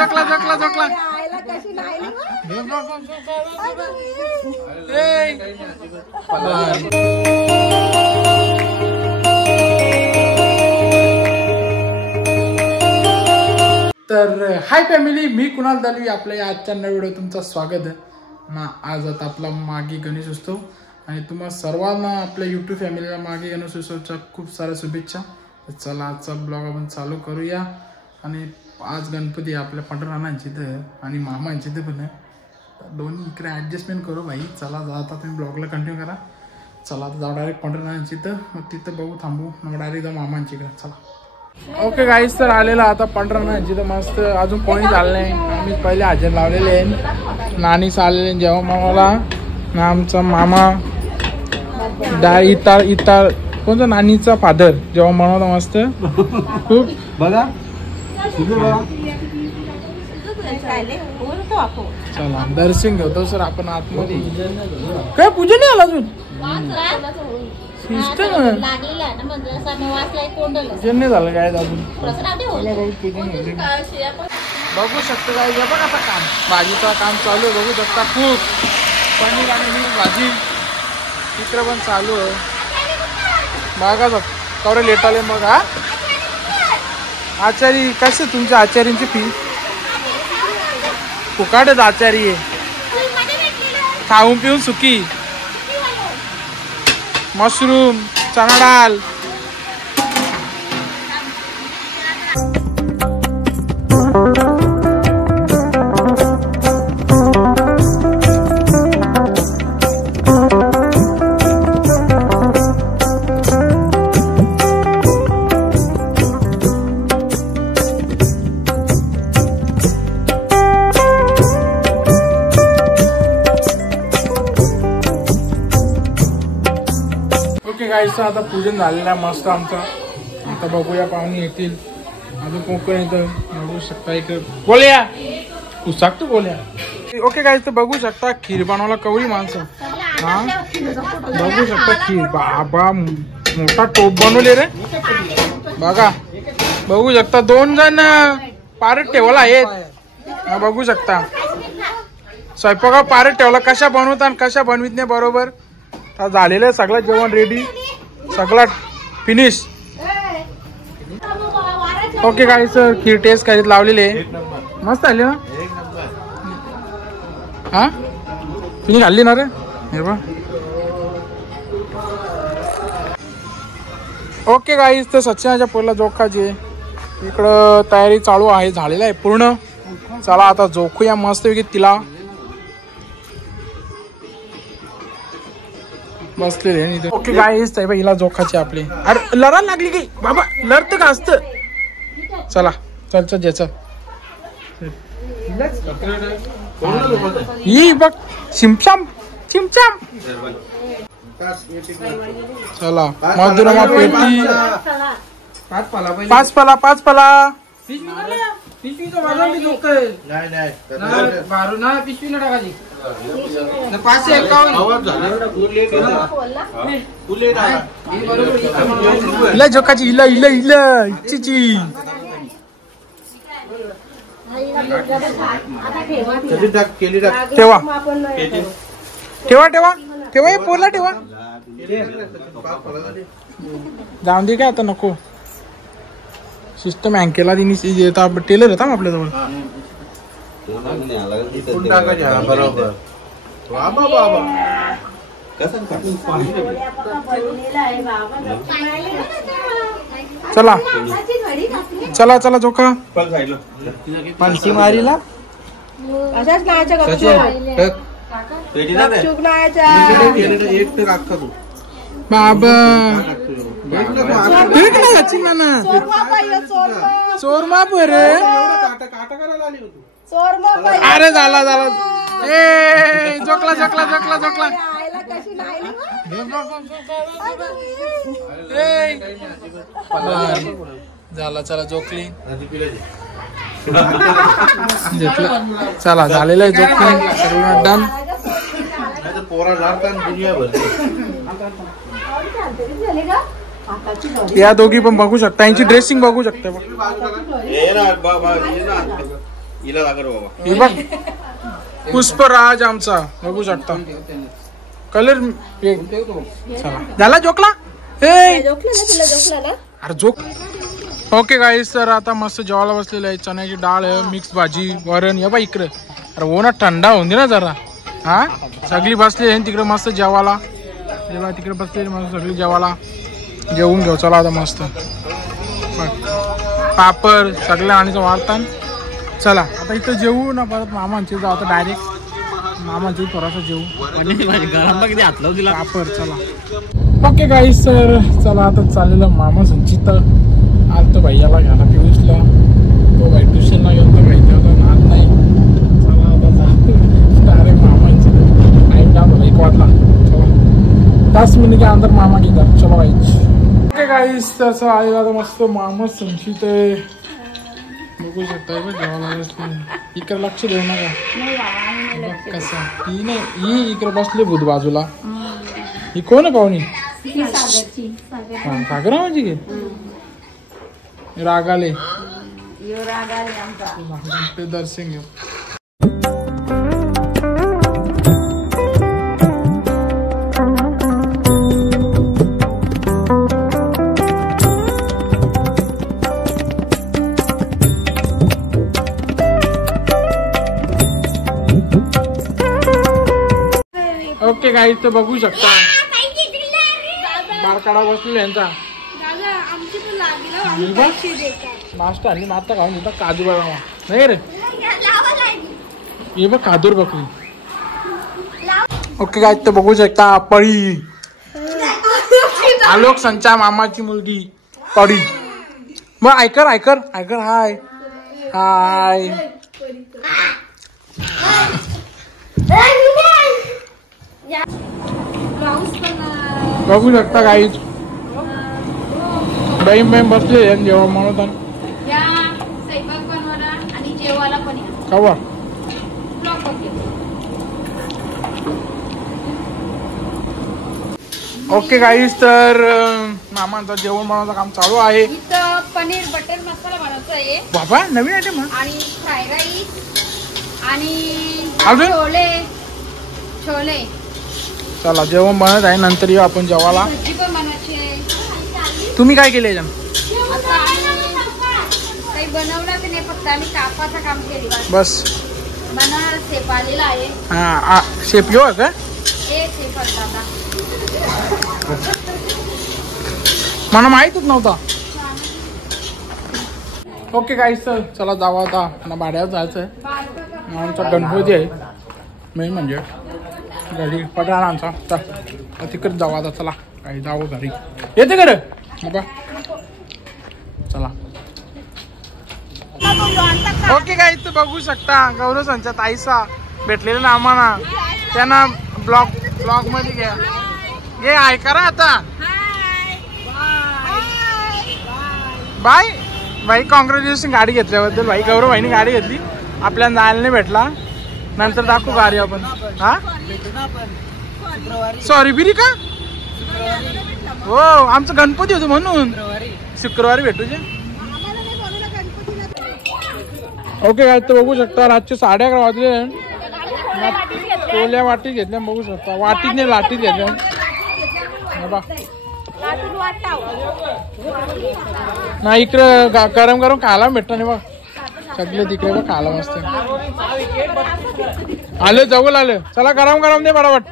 झोकला झोकला झोकला तर hi family, मी कुणाल दलवी. आपल्या या आजच्या नव्या व्हिडिओ तुमचं स्वागत आहे ना. आज आता आपला मागे गणेश उत्सव आणि तुम्हा सर्वांना आपल्या यूट्यूब फॅमिलीला मागे गणेश उत्सवच्या खूप साऱ्या शुभेच्छा. चला आजचा ब्लॉग आपण चालू करूया. आणि आज गणपती आपल्या पंढरनाथांची इथं आणि मामांची इथं पण आहे. दोन्ही इकडे ॲडजस्टमेंट करू भाई. चला आता तुम्ही ब्लॉगला कंटिन्यू करा. चला आता जाऊ डायरेक्ट पंढरनाथांची इथं, मग तिथं बघू थांबू, मग डायरेक्ट जाऊ मामांची इकडे. चला ओके गाईस, तर आलेला आता पंढरनाथांची तर मस्त. अजून कोणी झालं नाही, आम्ही पहिले हजर लावलेले आहे. नानीच आलेले जेव्हा मामाला ना, आमचा मामा इतार कोणता नानीचा फादर जेव्हा म्हणवता मस्त खूप बघा. चला दर्शन घेतो सर आपण आतमध्ये. काय पूजा नाही आला अजून? पूजन नाही झालं काय अजून? बघू शकतो काय बघ आता काम, भाजीचं काम चालू आहे. बघू शकता खूप पनीर आणि मीठ भाजी तिकडे पण चालू आहे. बघा कवरे लेट आले मग. हा आचारी कसे तुमच्या आचार्यांची फी? फुकाटच आचारी आहे. खाऊन पिऊन सुकी. मशरूम, चना डाल. गाईचं आता पूजन झालेलं आहे मस्त आमचं. आता बघूया पाहुणे येतील. अजून कोकण येतं बघू शकता. इकडे बोलया तू सांगतो बोलया. ओके गाईस, तर बघू शकता खीर बनवायला कवळी माणसं. हा बघू शकता खीर. बाबा मोठा टोप बनवले रे बघा. बघू शकता 2 जण पारट ठेवला आहेत. बघू शकता स्वयंपाका पारट ठेवला. कशा बनवतात कशा बनवित नाही बरोबर. झालेलं आहे सगळं जेवण रेडी, सगळं फिनिश. ओके गाईस, खीर टेस्ट करीत लावलेले मस्त आले ना. हा तुम्ही घालली ना रे हे बघ. ओके गाईस, तर सचिनाच्या पहिला जोखाची इकडं तयारी चालू आहे, झालेला आहे पूर्ण. चला आता जोखूया मस्त पैकी तिला. बसलेले. ओके गाईस, हिला जोखाची आपली. अरे लढायला लागली की बाबा, लढत का असत. चला चल चल ज्याच ही बघ चिमचाम चिमचाम. चला मधुरमा पेटी 5 पाला 5 पाला. इला जोकाची इला इला इला चिची. ठेवा ठेवा ठेवा ठेवा पोरला ठेवा. जाऊन दे काय आता नको. सिस्टम अँकेला टेलर होता आपल्याजवळ. चला चला चला जोखा मानसी मारीला. बाबा चोर माप रे. अरे झाला झाला. ए जोकला जोकला जोकला जोकला. झाला चला जोकली. चला झालेलं आहे जोकली. डन. या दोघी पण बघू शकता. यांची ड्रेसिंग बघू शकता. हिला लागल बाबा. हे बघ पुष्पराज आमचा बघू शकता कलर. चला झाला जोकला अरे जोक. ओके गाईस तर आता मस्त जेवायला बसलेलं आहे. चण्याची डाळ आहे, मिक्स भाजी, वरण. ये बा इकडे अरे हो ना थंडा होऊन दे ना जरा. हा सगळी बसली आहे तिकडे मस्त जेवायला. बा तिकडे बसलेली मस्त सगळी जेवायला. जेवून घेऊ चला आता मस्त. पापड सगळ्या आणि वाढतात. चला आता इथं जेवू ना परत मामांची जाऊ आता डायरेक्ट. मामांची थोडासा जेवू दिला पापड. चला ओके गाईस सर चला आता चाललेलं मामा संचित आलतो भैयाला घ्यायला पियुषला. तो भाई ट्युशनला गेलो तर भाई तेव्हा नाद नाही. चला आता जातो डायरेक्ट मामांची टाईम का मला 1 वाजला. चला 10 मिनिट के अंदर मामा घेतात. चला गाईच. ओके गाईस तसं आलेला आता मस्त मामा संचित बघू शकता जेवायला बसले. इकडे लक्ष देऊ नका कसं. ही नाही ही इकडे बसले भूत बाजूला. ही कोण आहे पाहुणी. सागरा म्हणजे घे रागाले दर्शन घेऊ. ओके गाईस तर बघू शकता बारकाडा बसलेला यांचा नाश्ता आणि नाश्ता खाऊन घेतात. काजू बदाम नाही रे हे बघ काजूर बकरी. ओके गाईस तर बघू शकता पळी आलोक संचा मामाची मुलगी पळी. मग ऐकर ऐकर ऐकर. हाय हाय बघू शकता गाईज बहीण बहीण बसले जेव्हा म्हणत कवा. ओके गाईज तर मामांचं जेवण बनवण्याचं काम चालू आहे. पनीर बटर मसाला बनवायचा आहे बाबा नवीन आयटम आणि फ्राईड राईस आणि अजून छोले. चला जेवण बनत आहे नंतर येऊ आपण जेवायला. भाजी पण बनवायची आहे. तुम्ही काय केले याच्यात. आता काही बनवलं की नाही फक्त आम्ही कापाचं काम केले बस. बनवणार शेप आलेला आहे. हा शेप येऊ का हे शेप दादा मला माहीतच नव्हता. ओके गाईस चला जावं आता मला भाड्यावर जायचं आहे. आमचा गणपती आहे मेन म्हणजे घरी पठाण आमचा. तिकडे जाऊ आता चला काही जाऊ घरी येते का रे बाबा. चला ओके गाईस तर बघू शकता गौरव संचा ताईसा भेटलेला ना आम्हाला. त्यांना ब्लॉग मध्ये घ्या हे ऐका ना आता. बाय भाई कॉंग्रॅच्युलेशन गाडी घेतल्याबद्दल. भाई गौरव भाईने गाडी घेतली आपल्याला जायला नाही भेटला. नंतर दाखवू गाडी आपण. हा सॉरी बिरी का हो आमचं गणपती होतो म्हणून शुक्रवारी भेटू जे. ओके काय तर बघू शकता रातचे 11:30 वाजले. कोल्या वाटीत घेतल्या बघू शकता. वाटीत नाही लाटीत घेतल्या. नाही इकडे गरम गरम खायला भेटत नाही बघ सगळे तिकडे बघ खायला मस्त. आलं जवळ आलं. चला गरम गरम दे बडाबट.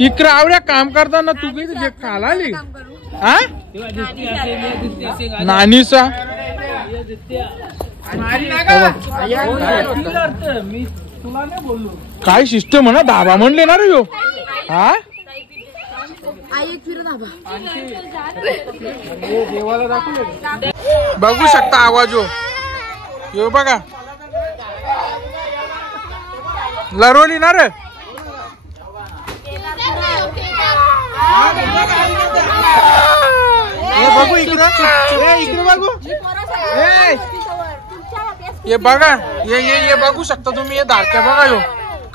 इकडे आवड्या काम करताना तू काही खायला आली हा नानीचा. काय सिस्टम म्हणा धाबा म्हणले ना रे. हा बघू शकता आवाज यो बघा लरवली ना रे. बघू इकडं इकडे बघू हे बघा ये बघू शकता तुम्ही. हे धारक्या बघा यो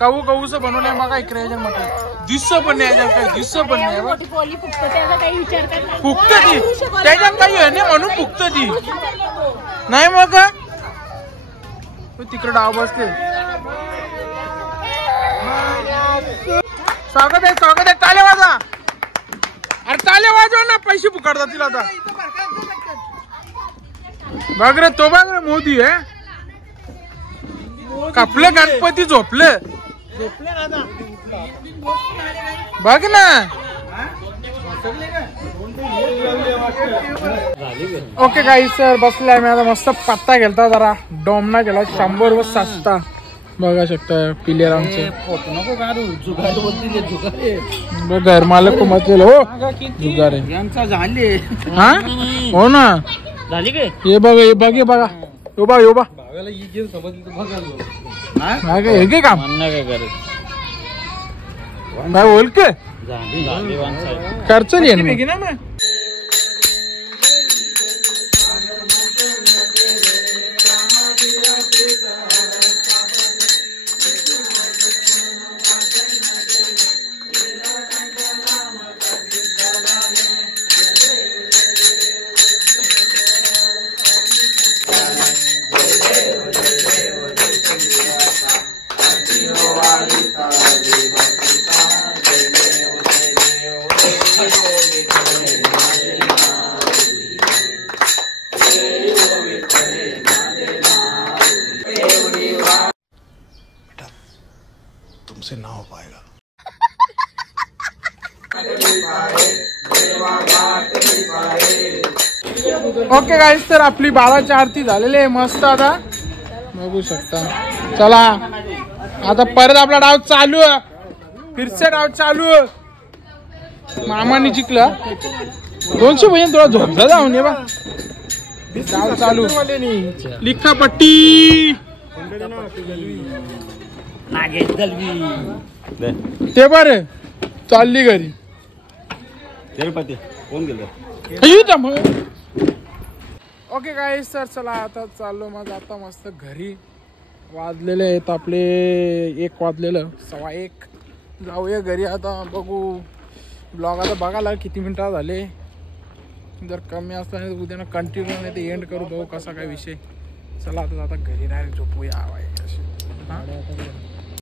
काऊ काऊच बनवलंय मग इकडे याच्यात मटण दिसत पण नाही याच्यात काही दिसत पण नाही फुकत ती त्याच्यात काही आहे नाही म्हणून फुकत ती नाही मग तिकडे डाव बसते स्वागत आहे टाळे वाजा अरे टाळे वाजवा ना पैसे फुकाडतात तिला आता बघ रे तो बघ रे मोदी आहे कापलं गणपती झोपलं बघ ना ओके काही सर बसलाय मी आता मस्त पत्ता गेलता जरा डोमना गेला 100 व 7 बघा शकता प्लेयर आमचे घर मालक को मचेल हो जुगार झाले हा हो ना झाली काय हे बघा यो बा हे काय काम काय बोल के खर्च लिहिन ना मग तुमसे ना हो पाएगा ओके गाईस तर आपली 12ची आरती झालेली आहे मस्त आता बघू शकता चला आता परत आपला डाव चालू फिरसे डाव चालू मामाने जिंकला 200 बहीण थोडा झोपला जाऊन ये बा डाव चालू लिखा पट्टी ते बर चालली घरी कोण गेलं ओके गाईस सर चला आता चाललो मग आता मस्त घरी वाजलेले आहेत आपले 1 वाजलेलं 1:15 जाऊया घरी आता बघू ब्लॉग आता बघायला किती मिनिटं झाले जर कमी असला उद्या कंटिन्यू नाही ते एंड करू बघू कसा काय विषय चला आता घरी डायरेक्ट झोपूया